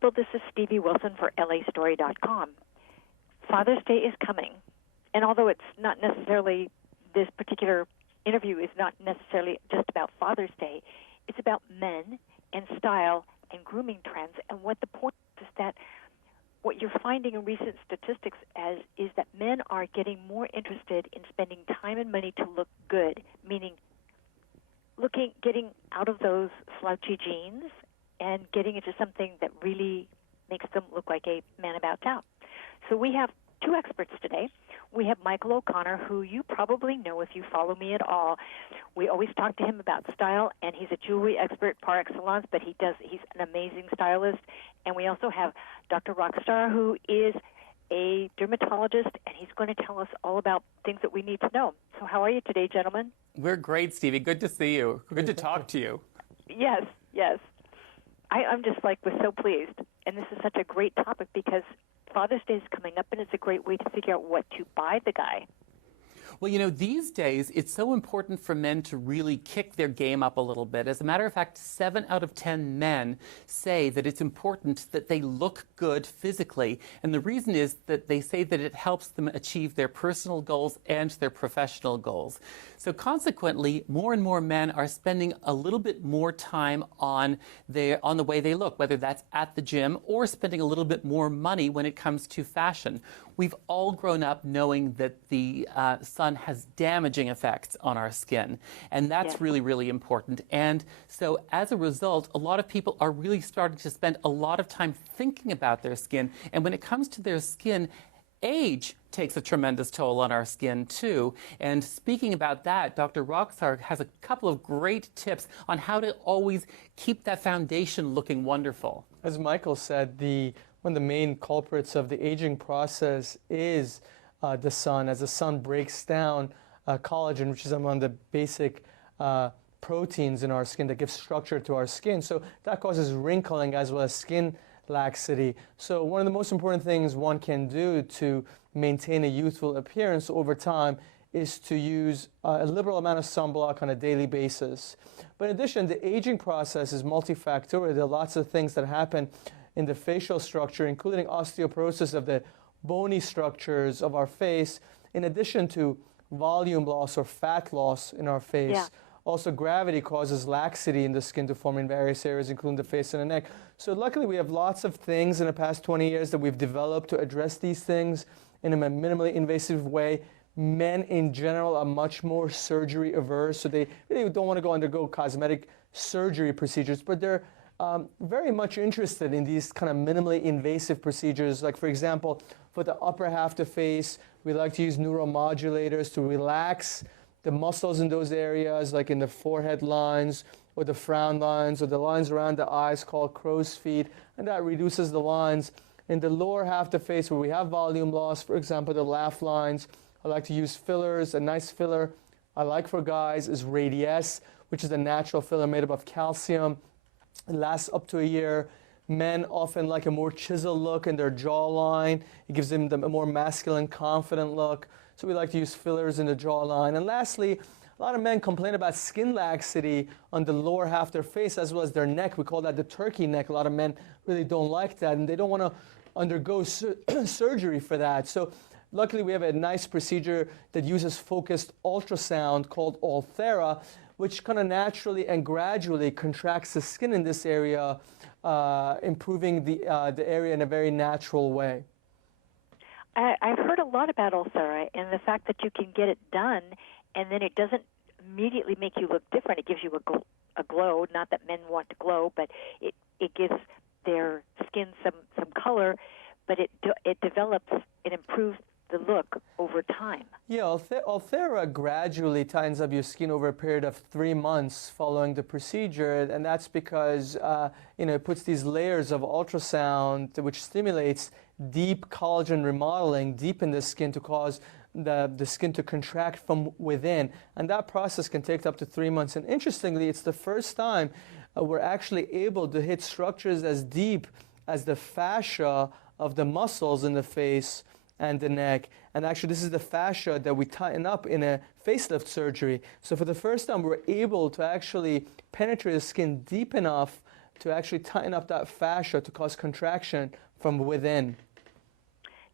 people. This is Stevie Wilson for LAstory.com. Father's Day is coming, and although it's not necessarily, this particular interview is not necessarily just about Father's Day, it's about men and style and grooming trends. And what the point is that what you're finding in recent statistics is that men are getting more interested in spending time and money to look good, meaning getting out of those slouchy jeans and getting into something that really makes them look like a man about town. So we have two experts today. We have Michael O'Connor, who you probably know if you follow me at all. We always talk to him about style, and he's a jewelry expert par excellence, but he's an amazing stylist. And we also have Dr. Rokhsar, who is a dermatologist, and he's going to tell us all about things that we need to know. So how are you today, gentlemen? We're great, Stevie. Good to see you. Good to talk to you. Yes, yes. I'm just was so pleased. And this is such a great topic because Father's Day is coming up, and it's a great way to figure out what to buy the guy. Well, these days, it's so important for men to really kick their game up a little bit. As a matter of fact, 7 out of 10 men say that it's important that they look good physically. And the reason is that they say that it helps them achieve their personal goals and their professional goals. So consequently, more and more men are spending a little bit more time on the way they look, whether that's at the gym or spending a little bit more money when it comes to fashion. We've all grown up knowing that the sun has damaging effects on our skin, and that's really, really important. And so as a result, a lot of people are really starting to spend a lot of time thinking about their skin, and when it comes to their skin, age takes a tremendous toll on our skin too. And speaking about that, Dr. Rokhsar has a couple of great tips on how to always keep that foundation looking wonderful. As Michael said, one of the main culprits of the aging process is the sun. As the sun breaks down collagen, which is among the basic proteins in our skin that give structure to our skin. So that causes wrinkling as well as skin laxity. So one of the most important things one can do to maintain a youthful appearance over time is to use a liberal amount of sunblock on a daily basis. But in addition, the aging process is multifactorial. There are lots of things that happen in the facial structure, including osteoporosis of the bony structures of our face, in addition to volume loss or fat loss in our face. Yeah. Also, gravity causes laxity in the skin to form in various areas, including the face and the neck. So luckily, we have lots of things in the past 20 years that we've developed to address these things in a minimally invasive way. Men in general are much more surgery averse, so they really don't want to undergo cosmetic surgery procedures, but they're very much interested in these kind of minimally invasive procedures. Like, for example, for the upper half of the face, we like to use neuromodulators to relax the muscles in those areas, like in the forehead lines or the frown lines or the lines around the eyes called crow's feet, and that reduces the lines. In the lower half of the face where we have volume loss, for example, the laugh lines, I like to use fillers. A nice filler I like for guys is Radiesse, which is a natural filler made up of calcium. It lasts up to a year. Men often like a more chiseled look in their jawline. It gives them a more masculine, confident look. So we like to use fillers in the jawline. And lastly, a lot of men complain about skin laxity on the lower half of their face as well as their neck. We call that the turkey neck. A lot of men really don't like that, and they don't want to undergo surgery for that. So luckily, we have a nice procedure that uses focused ultrasound called Ulthera, which kind of naturally and gradually contracts the skin in this area, improving the area in a very natural way. I've heard a lot about Ulthera and the fact that you can get it done, and then it doesn't immediately make you look different. It gives you a glow. Not that men want to glow, but it gives their skin some color, but it develops, it improves the look over time. Yeah, Ulthera gradually tightens up your skin over a period of 3 months following the procedure, and that's because it puts these layers of ultrasound which stimulates deep collagen remodeling deep in the skin to cause the skin to contract from within, and that process can take up to 3 months. And interestingly, it's the first time we're actually able to hit structures as deep as the fascia of the muscles in the face and the neck. And actually, this is the fascia that we tighten up in a facelift surgery. So for the first time, we're able to actually penetrate the skin deep enough to actually tighten up that fascia to cause contraction from within.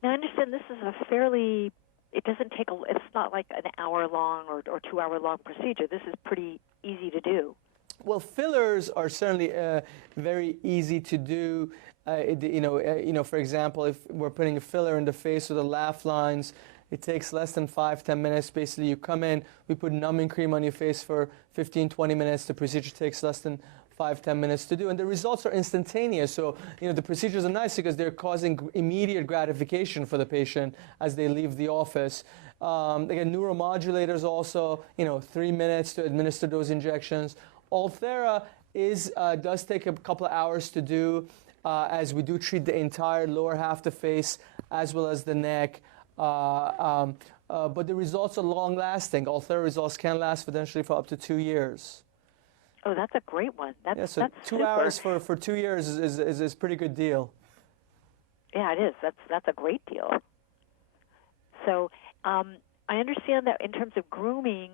Now, I understand this is a fairly, it doesn't take it's not like an hour-long or 2-hour-long procedure. This is pretty easy to do. Well, fillers are certainly very easy to do. For example, if we're putting a filler in the face or the laugh lines, it takes less than 5-10 minutes. Basically, you come in, we put numbing cream on your face for 15-20 minutes. The procedure takes less than 5-10 minutes to do, and the results are instantaneous. So, the procedures are nice because they're causing immediate gratification for the patient as they leave the office. Again, neuromodulators also, 3 minutes to administer those injections. Ulthera does take a couple of hours to do, as we do treat the entire lower half of the face as well as the neck. But the results are long-lasting. Ulthera results can last potentially for up to 2 years. Oh, that's a great one. So that's 2 super. hours for 2 years is a pretty good deal. Yeah, it is. That's a great deal. So I understand that in terms of grooming,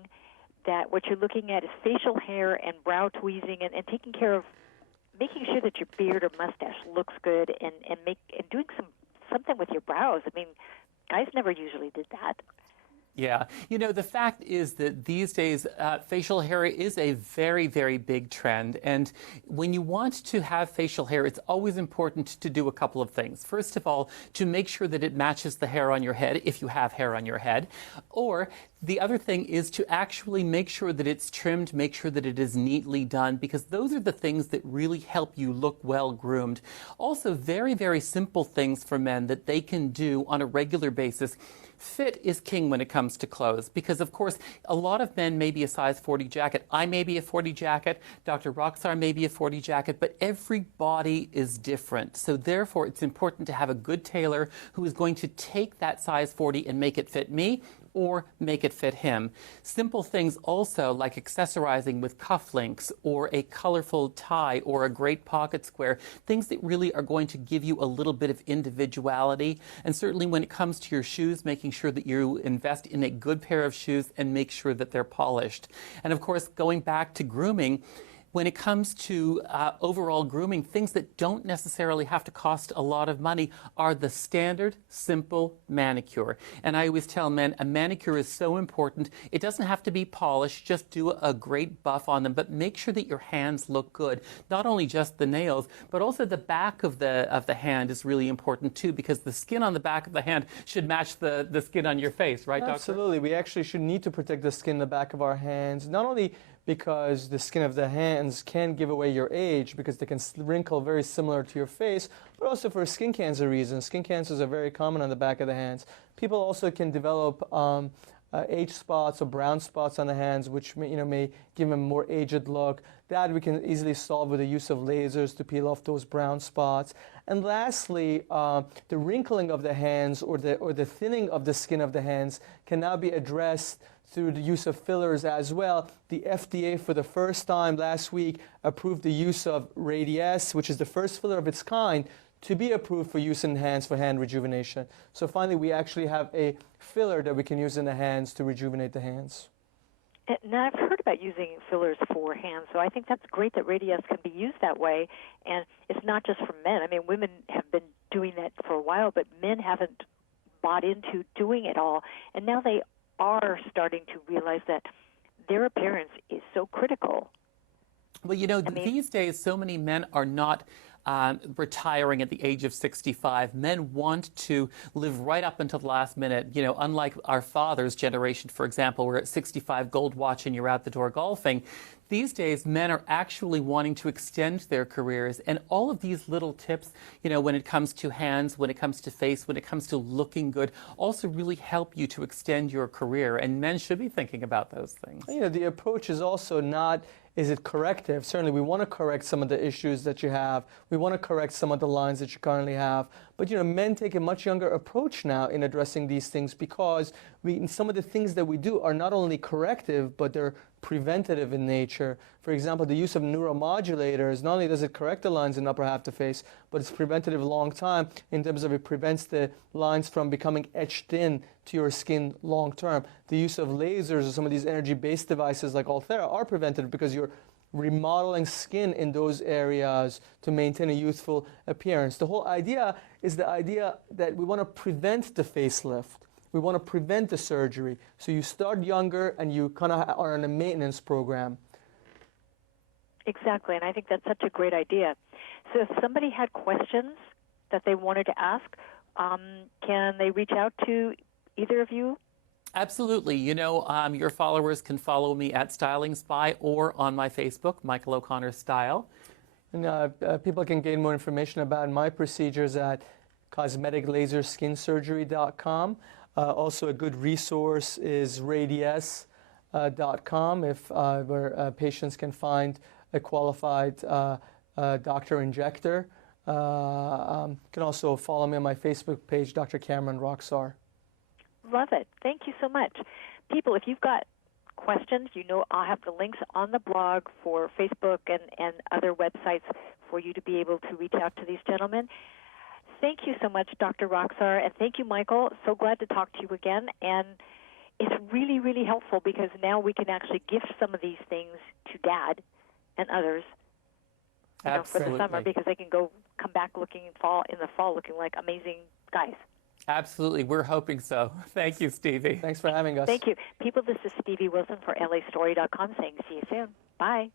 that what you're looking at is facial hair and brow tweezing and taking care of making sure that your beard or mustache looks good and doing something with your brows. I mean, guys never usually did that. Yeah. The fact is that these days, facial hair is a very, very big trend. And when you want to have facial hair, it's always important to do a couple of things. First of all, to make sure that it matches the hair on your head, if you have hair on your head. Or the other thing is to actually make sure that it's trimmed, make sure that it is neatly done, because those are the things that really help you look well groomed. Also, very, very simple things for men that they can do on a regular basis. Fit is king when it comes to clothes because, of course, a lot of men may be a size 40 jacket. I may be a 40 jacket. Dr. Rokhsar may be a 40 jacket, but every body is different. So therefore, it's important to have a good tailor who is going to take that size 40 and make it fit me or make it fit him. Simple things also like accessorizing with cufflinks or a colorful tie or a great pocket square, things that really are going to give you a little bit of individuality. And certainly when it comes to your shoes, making sure that you invest in a good pair of shoes and make sure that they're polished. And of course, going back to grooming, when it comes to overall grooming, things that don't necessarily have to cost a lot of money are the standard, simple manicure. And I always tell men, a manicure is so important. It doesn't have to be polished. Just do a great buff on them, but make sure that your hands look good. Not only just the nails, but also the back of the hand is really important too, because the skin on the back of the hand should match the skin on your face, right, Doctor? Absolutely. We actually should need to protect the skin in the back of our hands, not only because the skin of the hands can give away your age because they can wrinkle very similar to your face, but also for skin cancer reasons. Skin cancers are very common on the back of the hands. People also can develop age spots or brown spots on the hands, which may give them a more aged look. That we can easily solve with the use of lasers to peel off those brown spots. And lastly, the wrinkling of the hands or the thinning of the skin of the hands can now be addressed through the use of fillers as well. The FDA, for the first time last week, approved the use of Radiesse, which is the first filler of its kind, to be approved for use in hands for hand rejuvenation. So finally, we actually have a filler that we can use in the hands to rejuvenate the hands. Now, I've heard about using fillers for hands, so I think that's great that Radiesse can be used that way. And it's not just for men. I mean, women have been doing that for a while, but men haven't bought into doing it all. And now they are starting to realize that their appearance is so critical. Well, these days, so many men are not retiring at the age of 65. Men want to live right up until the last minute. Unlike our father's generation, for example, where at 65, gold watch and you're out the door golfing. These days, men are actually wanting to extend their careers, and all of these little tips, when it comes to hands, when it comes to face, when it comes to looking good, also really help you to extend your career, and men should be thinking about those things. The approach is also not, is it corrective? Certainly, we want to correct some of the issues that you have. We want to correct some of the lines that you currently have. But, men take a much younger approach now in addressing these things because some of the things that we do are not only corrective, but they're preventative in nature. For example, the use of neuromodulators, not only does it correct the lines in the upper half of the face, but it's preventative a long time in terms of it prevents the lines from becoming etched in to your skin long term. The use of lasers or some of these energy-based devices like Ulthera are preventative because you're remodeling skin in those areas to maintain a youthful appearance. The whole idea is the idea that we want to prevent the facelift. We want to prevent the surgery. So you start younger and you kind of are on a maintenance program. Exactly, and I think that's such a great idea. So if somebody had questions that they wanted to ask, can they reach out to either of you? Absolutely. You know, your followers can follow me at Styling Spy or on my Facebook, Michael O'Connor Style. And people can gain more information about my procedures at cosmeticlaserSkinSurgery.com. Also, a good resource is radies.com where patients can find a qualified doctor injector. You can also follow me on my Facebook page, Dr. Cameron Rokhsar. Love it. Thank you so much. People, if you've got questions, you know I'll have the links on the blog for Facebook and other websites for you to be able to reach out to these gentlemen. Thank you so much, Dr. Rokhsar, and thank you, Michael. So glad to talk to you again. And it's really, really helpful because now we can actually gift some of these things to Dad and others for the summer, because they can come back looking in the fall looking like amazing guys. Absolutely. We're hoping so. Thank you, Stevie. Thanks for having us. Thank you. People, this is Stevie Wilson for LAstory.com saying see you soon. Bye.